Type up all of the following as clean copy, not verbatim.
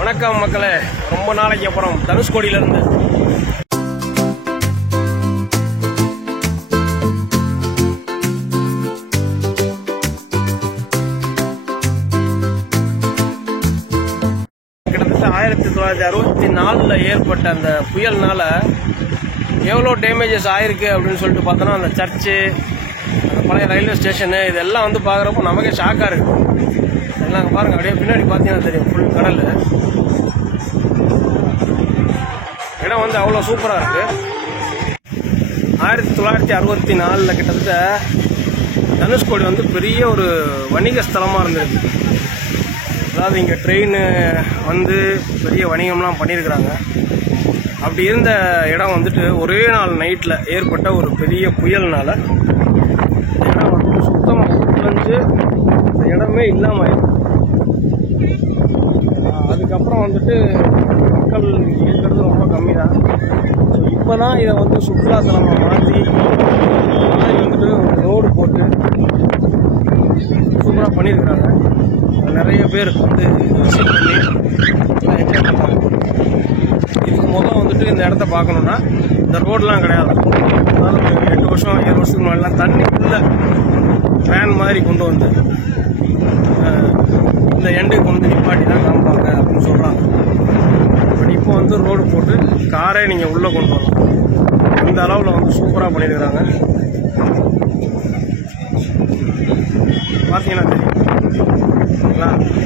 வணக்கம் மக்களே, ரொம்ப நாளைக்கு அப்புறம் தனுஷ்கோடியிலிருந்து. கிட்டத்தட்ட 1964 ஏற்பட்ட அந்த புயல்னால எவ்வளோ டேமேஜஸ் ஆயிருக்கு அப்படின்னு சொல்லிட்டு பார்த்தோன்னா, அந்த சர்ச்சு, அந்த பழைய ரயில்வே ஸ்டேஷனு, இதெல்லாம் வந்து பார்க்குறப்போ நமக்கே ஷாக்காக இருக்குது. எல்லாம் அங்கே பாருங்கள், அப்படியே பின்னாடி பார்த்தீங்கன்னா தெரியும், ஃபுல் கடல். இடம் வந்து அவ்வளோ சூப்பராக இருக்குது. 1964 கிட்டத்தட்ட தனுஷ்கோடி வந்து பெரிய ஒரு வணிக ஸ்தலமாக இருந்தது. அதாவது இங்கே ட்ரெயின் வந்து பெரிய வணிகம்லாம் பண்ணியிருக்கிறாங்க. அப்படி இருந்த இடம் வந்துட்டு ஒரே நாள் நைட்டில் ஏற்பட்ட ஒரு பெரிய புயல்னால இடம் வந்துட்டு சுத்தமாக குறைஞ்சு இந்த இடமே இல்லாமல் ஆயிடுச்சு. அதுக்கப்புறம் வந்துட்டு மக்கள் இருக்கிறது ரொம்ப கம்மி தான். ஸோ இப்போ தான் இதை வந்து சுற்றுலாத்தலமாக மாற்றி வந்துட்டு ரோடு போட்டு சூப்பராக பண்ணியிருக்கிறாங்க. நிறைய பேர் வந்து விசிட் பண்ணி என்ஜாய் பண்ணுறாங்க. இதுக்கு முதல் வந்துட்டு இந்த இடத்த பார்க்கணுன்னா இந்த ரோடெலாம் கிடையாது. அதாவது 8 வருஷம் 7 வருஷத்துக்கு முன்னாடிலாம் தண்ணி உள்ள வேன் மாதிரி கொண்டு வந்து இந்த எண்டுக்கு கொண்டு வந்து நிப்பாட்டி தான் காமிப்பாங்க அப்படின்னு சொல்கிறாங்க. பட் இப்போ வந்து ரோடு போட்டு காரே நீங்கள் உள்ளே கொண்டு வரலாம். அந்த அளவில் வந்து சூப்பராக பண்ணியிருக்கிறாங்க. பார்த்தீங்கன்னா தெரியும்,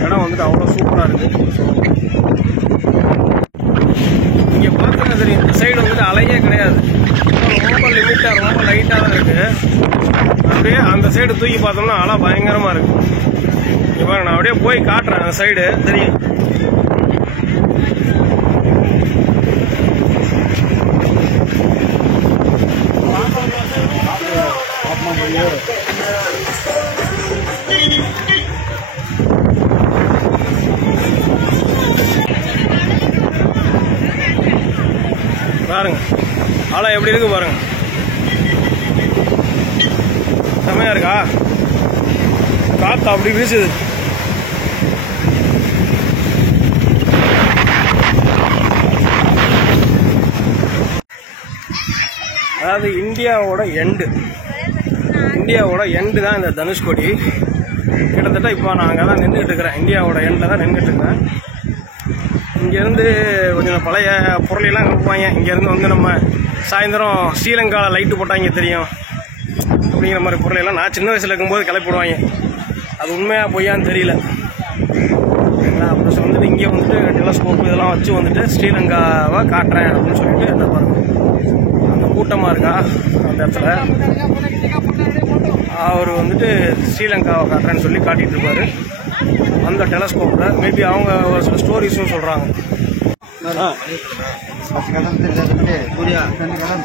இடம் வந்துட்டு அவ்வளோ சூப்பராக இருக்குது. ஸோ இங்கே பார்த்தீங்கன்னா தெரியும், இந்த சைடு வந்துட்டு அலையே கிடையாது. ரொம்ப லிமிட்டாக ரொம்ப லைட்டாக தான் இருக்குது. அப்படியே அந்த சைடு தூக்கி பார்த்தோம்னா அலை பயங்கரமாக இருக்குது. இங்கே பாருங்க, நான் அப்படியே போய் காட்டுறேன். அந்த சைடு தெரியும். பாருங்க அலை எப்படி இருக்கு பாருங்க, செமையா இருக்கா? காத்து அப்படி வீசுது. அதாவது இந்தியாவோட எண்டு தான் இந்த தனுஷ்கோடி. கிட்டத்தட்ட இப்போ நான் அங்கே தான் நின்றுட்டு இருக்கிறேன். இந்தியாவோட எண்டில் தான் நின்றுட்டு இருக்கிறேன். இங்கேருந்து கொஞ்சம் பழைய பொருளையெல்லாம் கிளப்புவாங்க. இங்கேருந்து வந்து நம்ம சாயந்தரம் ஸ்ரீலங்காவில் லைட்டு போட்டாங்க தெரியும், அப்படிங்கிற மாதிரி பொருளையெல்லாம் நான் சின்ன வயசில் இருக்கும்போது கிளப்பிடுவாங்க. அது உண்மையாக பொய்யான்னு தெரியல. அப்புறம் வந்துட்டு இங்கே வந்துட்டு டெலஸ்கோப் இதெல்லாம் வச்சு வந்துட்டு ஸ்ரீலங்காவை காட்டுறேன் அப்படின்னு சொல்லிட்டு என்ன பாருங்க, அந்த கூட்டமாக இருக்கா அந்த இடத்துல. அவர் வந்துட்டு ஸ்ரீலங்காவை காட்டுறேன்னு சொல்லி காட்டிகிட்டு இருப்பார் அந்த டெலஸ்கோப்பில். மேபி அவங்க ஒரு சில ஸ்டோரிஸும் சொல்கிறாங்க.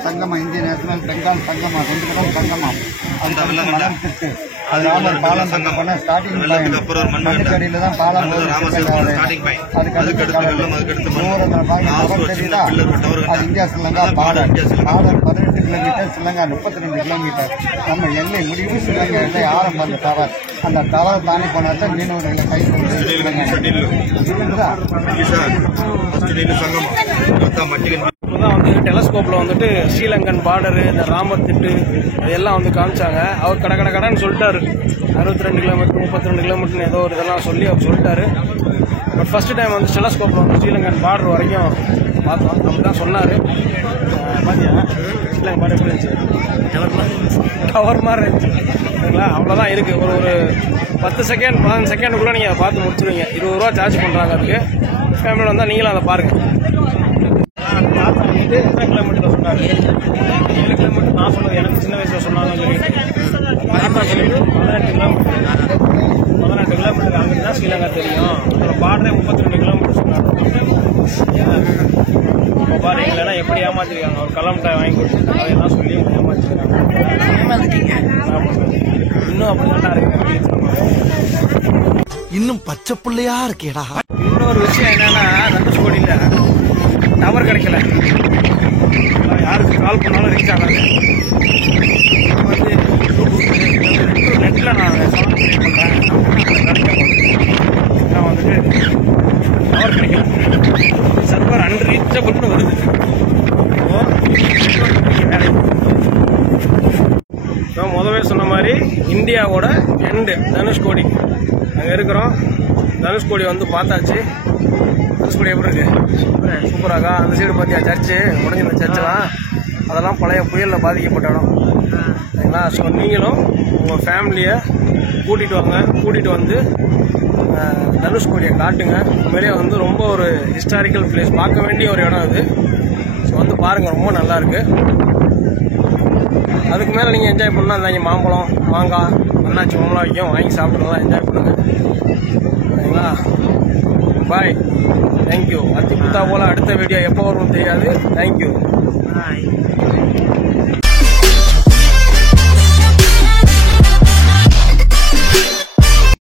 சங்கமா இந்திய நேஷனல் பெங்கால் சங்கமா 2 கடம் சங்கமா அந்த மலர்த்திட்டு அதனால பாலம் பண்ண ஸ்டார்டிங் மண்ணுக்கடியில தான் பாலம் அது India Sri Lanka border 18 kilometre, Sri Lanka 32 kilometre. நம்ம எல்லை முடிவு ஸ்ரீலங்கா எல்லை ஆரம்பம். அந்த டவர், அந்த டவரை தாண்டி போனாதான் மீனவர்களை இப்போதான் வந்து டெலஸ்கோப்பில் வந்துட்டு ஸ்ரீலங்கன் பார்டரு, இந்த ராமத்திட்டு இதெல்லாம் வந்து காமிச்சாங்க. அவர் கடைன்னு சொல்லிட்டாரு. 62 கிலோமீட்டர் 32 கிலோமீட்டர்னு ஏதோ ஒரு இதெல்லாம் சொல்லி அவர் சொல்லிட்டாரு. பட் ஃபர்ஸ்ட் டைம் வந்து டெலஸ்கோப்பில் வந்து ஸ்ரீலங்கன் பார்டர் வரைக்கும் பார்த்தோம். அப்படி தான் சொன்னார். பார்த்தியா ஸ்ரீலங்கன் பார்டர் எப்படி இருந்துச்சு? டவர் மாதிரி இருந்துச்சு சரிங்களா? அவ்வளோதான் இருக்குது. ஒரு 10 செகண்ட் 15 செகண்டுக்குள்ளே நீங்கள் அதை பார்த்து முடிச்சுருவீங்க. 20 ரூபா சார்ஜ் பண்ணுறாங்க அதுக்கு. ஃபேமிலியில் வந்தால் நீங்களும் அதை பாருங்கள். தாத்தா வந்து எத்தனை கிலோமீட்டர் சொன்னார்? 7 கிலோமீட்டர் நான் சொன்னது எனக்கு சின்ன வயசில் சொன்னாங்கன்னு சொல்லிட்டு தாத்தா சொல்லிட்டு 18 கிலோமீட்டர் அங்கிட்டு தான் ஸ்ரீலங்கா தெரியும். அப்புறம் பார்டரே 32 கிலோமீட்டர் சொன்னார். இப்போ பாரு இல்லைன்னா எப்படி ஏமாற்றிருக்காங்க. ஒரு கிலோமீட்டர் வாங்கி கொடுத்து அதையெல்லாம் சொல்லி ஏமாற்றிருக்காங்க. இன்னும் அப்படிதான் இருக்கு. இன்னும் பச்சை பிள்ளையா இருக்கேடா. இன்னொரு விஷயம் என்னன்னா, தனுஷ்கோடியில் டவர் கிடைக்கல. யாருக்கு கால் பண்ணாலும் ரீச் ஆகாது. வந்து நெட்டில் நான் சவுண்ட் கிரியேட் பண்ணுறேன். நான் வந்துட்டு இந்தியாவோட எண்டு தனுஷ்கோடி. அங்கே இருக்கிறோம். தனுஷ்கோடி வந்து பார்த்தாச்சு. தனுஷ்கோடி எப்படி இருக்கு? சூப்பராக்கா. அந்த சைடு பார்த்தியா சர்ச்சு, முடிஞ்சிருந்த சர்ச்செலாம், அதெல்லாம் பழைய புயலில் பாதிக்கப்பட்ட இடம் சரிங்களா. ஸோ நீங்களும் உங்கள் ஃபேமிலியை கூட்டிகிட்டு வாங்க. கூட்டிகிட்டு வந்து தனுஷ்கோடியை காட்டுங்க. உண்மையிலே வந்து ரொம்ப ஒரு ஹிஸ்டாரிக்கல் பிளேஸ், பார்க்க வேண்டிய ஒரு இடம் இது. ஸோ வந்து பாருங்கள், ரொம்ப நல்லாயிருக்கு. அதுக்கு மேலே நீங்கள் என்ஜாய் பண்ணால் இருந்தாங்க மாம்பழம், மாங்காய், அண்ணாச்சி மாம்பழம் வைக்கும், வாங்கி சாப்பிட்டு நல்லா என்ஜாய் பண்ணுங்கள் சரிங்களா. பாய், தேங்க்யூ. அத்திபுத்தா போல் அடுத்த வீடியோ எப்போ வரும்னு தெரியாது. தேங்க்யூ.